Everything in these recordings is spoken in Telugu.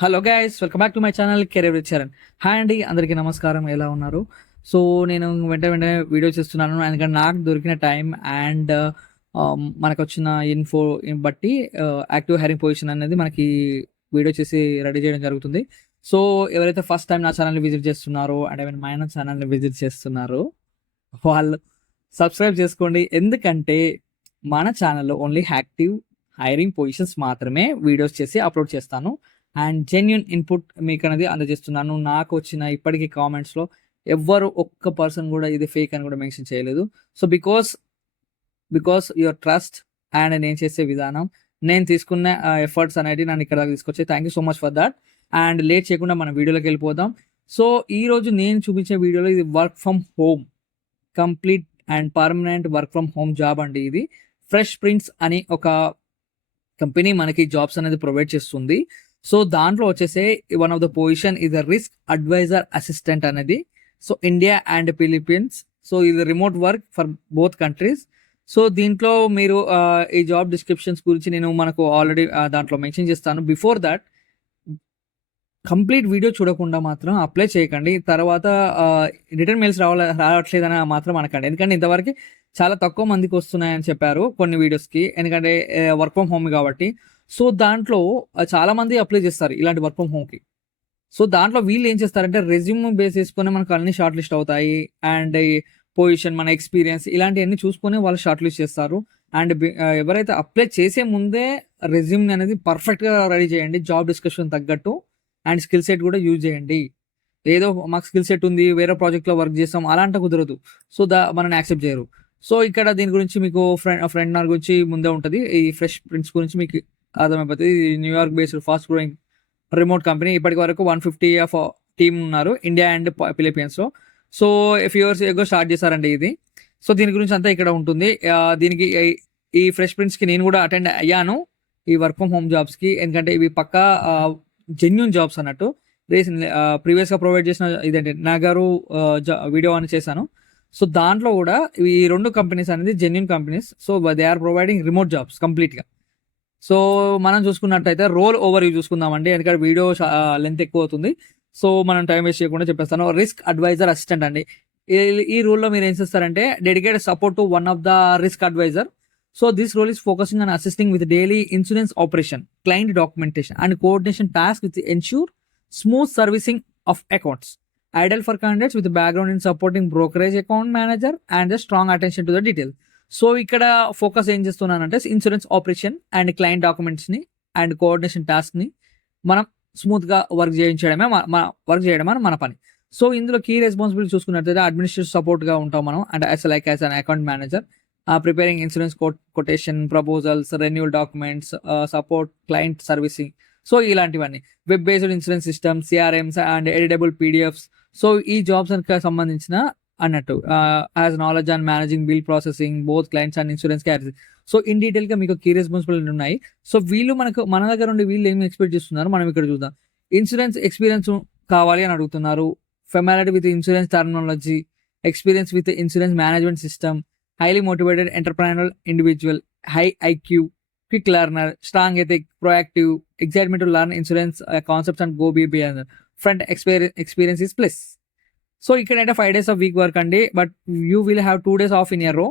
Hello guys, welcome back to my channel career with Charan. Hi అండి, అందరికీ నమస్కారం. ఎలా ఉన్నారు? సో నేను వెంటనే వీడియో చేస్తున్నాను ఎందుకంటే నాకు దొరికిన టైం అండ్ మనకు వచ్చిన ఇన్ఫో బట్టి యాక్టివ్ హైరింగ్ పొజిషన్ అనేది మనకి వీడియో చేసి రెడీ చేయడం జరుగుతుంది. సో ఎవరైతే ఫస్ట్ టైం నా ఛానల్ని విజిట్ చేస్తున్నారో అండ్ ఐ మన ఛానల్ని విజిట్ చేస్తున్నారో వాళ్ళు సబ్స్క్రైబ్ చేసుకోండి. ఎందుకంటే మన ఛానల్లో ఓన్లీ యాక్టివ్ హైరింగ్ పొజిషన్స్ మాత్రమే వీడియోస్ చేసి అప్లోడ్ చేస్తాను అండ్ జెన్యున్ ఇన్పుట్ మీకు అనేది అందజేస్తున్నాను. నాకు వచ్చిన ఇప్పటికీ కామెంట్స్లో ఎవ్వరు ఒక్క పర్సన్ కూడా ఇది ఫేక్ అని కూడా మెన్షన్ చేయలేదు. So because your trust and నేను చేసే విధానం, నేను తీసుకున్న ఎఫర్ట్స్ అనేది నన్ను ఇక్కడ దాకా తీసుకొచ్చాయి. Thank you so much for that. And late చేయకుండా మన వీడియోలోకి వెళ్ళిపోదాం. సో ఈరోజు నేను చూపించే వీడియోలో ఇది work from home, complete and permanent work from home job అండి. ఇది ఫ్రెష్ ప్రింట్స్ అని ఒక కంపెనీ మనకి జాబ్స్ అనేది ప్రొవైడ్ చేస్తుంది. సో దాంట్లో వచ్చేసే వన్ ఆఫ్ ద పొజిషన్ ఇది రిస్క్ అడ్వైజర్ అసిస్టెంట్ అనేది. So India and Philippines. So ఇది remote work for both countries. So దీంట్లో మీరు ఈ జాబ్ డిస్క్రిప్షన్స్ గురించి నేను మనకు ఆల్రెడీ దాంట్లో మెన్షన్ చేస్తాను. బిఫోర్ దాట్ కంప్లీట్ వీడియో చూడకుండా మాత్రం అప్లై చేయకండి. తర్వాత రిటర్న్ మెయిల్స్ రావట్లేదని మాత్రం అనకండి. ఎందుకంటే ఇంతవరకు చాలా తక్కువ మందికి వస్తున్నాయని చెప్పారు కొన్ని వీడియోస్కి, ఎందుకంటే వర్క్ ఫ్రమ్ హోమ్ కాబట్టి. సో దాంట్లో చాలా మంది అప్లై చేస్తారు ఇలాంటి వర్క్ ఫ్రమ్ హోమ్కి. సో దాంట్లో వీళ్ళు ఏం చేస్తారంటే రెజ్యూమ్ బేస్ చేసుకొని మనకు అన్ని షార్ట్ లిస్ట్ అవుతాయి అండ్ పొజిషన్, మన ఎక్స్పీరియన్స్ ఇలాంటివన్నీ చూసుకొని వాళ్ళు షార్ట్ లిస్ట్ చేస్తారు. అండ్ ఎవరైతే అప్లై చేసే ముందే రెజ్యూమ్ అనేది పర్ఫెక్ట్గా రెడీ చేయండి, జాబ్ డిస్కషన్ తగ్గట్టు. అండ్ స్కిల్ సెట్ కూడా యూజ్ చేయండి. ఏదో మాకు స్కిల్ సెట్ ఉంది, వేరే ప్రాజెక్ట్లో వర్క్ చేస్తాం అలాంటి కుదరదు. సో మనని యాక్సెప్ట్ చేయరు. సో ఇక్కడ దీని గురించి మీకు ఫ్రెండ్ నా గురించి ముందే ఉంటుంది. ఈ ఫ్రెష్ ప్రింట్స్ గురించి మీకు అర్థమైపోతుంది. New York based fast growing remote company. ఇప్పటి వరకు 150 ఆఫ్ టీమ్ ఉన్నారు ఇండియా అండ్ ఫిలిప్పీన్స్లో. So few years ago start చేశారండి ఇది. సో దీని గురించి అంతా ఇక్కడ ఉంటుంది. దీనికి ఈ ఫ్రెష్ ప్రింట్స్కి నేను కూడా అటెండ్ అయ్యాను, ఈ వర్క్ ఫ్రమ్ హోమ్ జాబ్స్కి. ఎందుకంటే ఇవి పక్కా జెన్యున్ జాబ్స్ అన్నట్టు. ప్రీవియస్గా ప్రొవైడ్ చేసిన ఇదేంటి నాగారు వీడియో అని చేశాను. సో దాంట్లో కూడా ఈ రెండు కంపెనీస్ అనేది genuine companies. So they are providing remote jobs కంప్లీట్గా. సో మనం చూసుకున్నట్టయితే రోల్ ఓవర్ వ్యూ చూసుకుందామండి, ఎందుకంటే వీడియో లెంత్ ఎక్కువ అవుతుంది. సో మనం టైం వేస్ట్ చేయకుండా చెప్పేస్తాను. రిస్క్ అడ్వైజర్ అసిస్టెంట్ అండి. ఈ రోల్లో మీరు ఏం చేస్తారంటే dedicated support to one of the risk adviser. So this role is focusing on assisting with daily insurance operation, client documentation and coordination tasks with ensure smooth servicing of accounts. Ideal for candidates with a background in supporting brokerage account manager and a strong attention to the detail. So ఇక్కడ ఫోకస్ ఏం చేస్తున్నానంటే ఇన్సూరెన్స్ ఆపరేషన్ అండ్ క్లయింట్ డాక్యుమెంట్స్ని అండ్ కోఆర్డినేషన్ టాస్క్ని మనం స్మూత్గా వర్క్ చేయడమే మన పని. సో ఇందులో కీ రెస్పాన్సిబిలిటీ చూసుకున్నట్లయితే అడ్మినిస్ట్రేటివ్ సపోర్ట్గా ఉంటాం మనం, and as an account manager, preparing insurance quotation proposals, renewal documents, support client servicing. So ఇలాంటివన్నీ web based insurance system, CRMs and editable PDFs. So ఈ జాబ్స్ సంబంధించిన అన్నట్టు as knowledge and managing bill processing both clients and insurance carriers. So in డీటెయిల్గా మీకు కీ రెస్పాన్సిబిలిటీ ఉన్నాయి. సో వీళ్ళు మన దగ్గర నుండి వీళ్ళు ఏమి ఎక్స్పెక్ట్ చేస్తున్నారు మనం ఇక్కడ చూద్దాం. ఇన్సూరెన్స్ ఎక్స్పీరియన్స్ కావాలి అని అడుగుతున్నారు, familiarity with insurance terminology, experience with insurance management system, highly motivated entrepreneurial individual, high IQ, quick learner, strong ethic, proactive, excitement to learn insurance concepts and go beyond. Front experience is plus. So you can enter 5 days of week work and day, but you will have 2 days off in a row.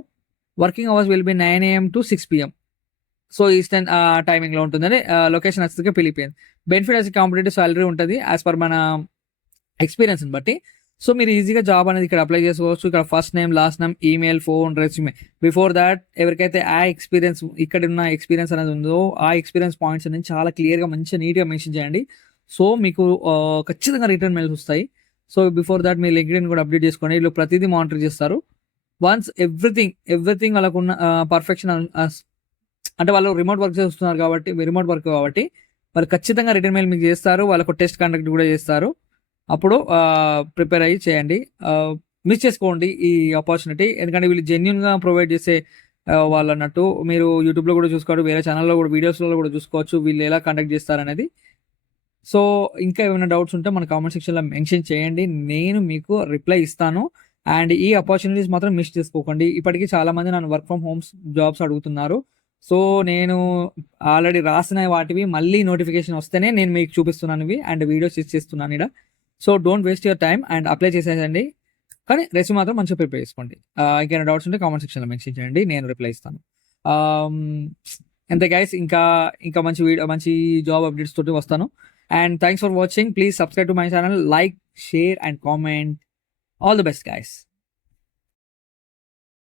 Working hours will be 9 a.m. to 6 p.m. So eastern టైమింగ్లో ఉంటుందని. లొకేషన్ వచ్చేసరికి Philippines. Benefit as competitive salary ఉంటుంది యాజ్ పర్ మన ఎక్స్పీరియన్స్ని బట్టి. సో మీరు ఈజీగా జాబ్ అనేది ఇక్కడ అప్లై చేసుకోవచ్చు. ఇక్కడ first name, last name, email, phone, resume. Before that ఎవరికైతే ఆ ఎక్స్పీరియన్స్, ఇక్కడ ఉన్న ఎక్స్పీరియన్స్ అనేది ఉందో ఆ ఎక్స్పీరియన్స్ పాయింట్స్ అనేది చాలా క్లియర్గా మంచిగా నీట్గా మెన్షన్ చేయండి. సో మీకు ఖచ్చితంగా రిటర్న్ మెయిల్స్ వస్తాయి. So before that me LinkedIn కూడా అప్డేట్ చేసుకోండి. వీళ్ళు ప్రతిదీ మానిటర్ చేస్తారు. వన్స్ ఎవ్రీథింగ్ వాళ్ళకున్న పర్ఫెక్షన్, అంటే వాళ్ళు రిమోట్ వర్క్ చేస్తున్నారు కాబట్టి వాళ్ళు ఖచ్చితంగా రిటర్న్ మెయిల్ మీకు చేస్తారు. వాళ్ళకు టెస్ట్ కండక్ట్ కూడా చేస్తారు. అప్పుడు ప్రిపేర్ అయ్యి చేయండి. మిస్ చేసుకోండి ఈ ఆపర్చునిటీ, ఎందుకంటే వీళ్ళు జెన్యున్గా ప్రొవైడ్ చేసే వాళ్ళు అన్నట్టు. మీరు యూట్యూబ్లో కూడా చూసుకోవచ్చు, వేరే ఛానల్లో కూడా వీడియోస్లో కూడా చూసుకోవచ్చు వీళ్ళు ఎలా కండక్ట్ చేస్తారనేది. సో ఇంకా ఏమైనా డౌట్స్ ఉంటే మన కామెంట్ సెక్షన్లో మెన్షన్ చేయండి, నేను మీకు రిప్లై ఇస్తాను. అండ్ ఈ ఆపర్చునిటీస్ మాత్రం మిస్ చేసుకోకండి. ఇప్పటికీ చాలామంది నన్ను వర్క్ ఫ్రమ్ హోమ్స్ జాబ్స్ అడుగుతున్నారు. సో నేను ఆల్రెడీ రాసిన వాటివి మళ్ళీ నోటిఫికేషన్ వస్తేనే నేను మీకు చూపిస్తున్నాను ఇవి అండ్ వీడియోస్ ఇచ్చేస్తున్నాను ఇక్కడ. So don't waste your time and apply చేసేసండి. కానీ రెస్యూమ్ మాత్రం మంచిగా ప్రిపేర్ చేసుకోండి. ఇంకేమైనా డౌట్స్ ఉంటే కామెంట్ సెక్షన్లో మెన్షన్ చేయండి, నేను రిప్లై ఇస్తాను. అంతే గైస్, ఇంకా ఇంకా మంచి వీడియో మంచి జాబ్ అప్డేట్స్ తోటి వస్తాను. And thanks for watching. Please subscribe to my channel, like, share and comment. All the best guys.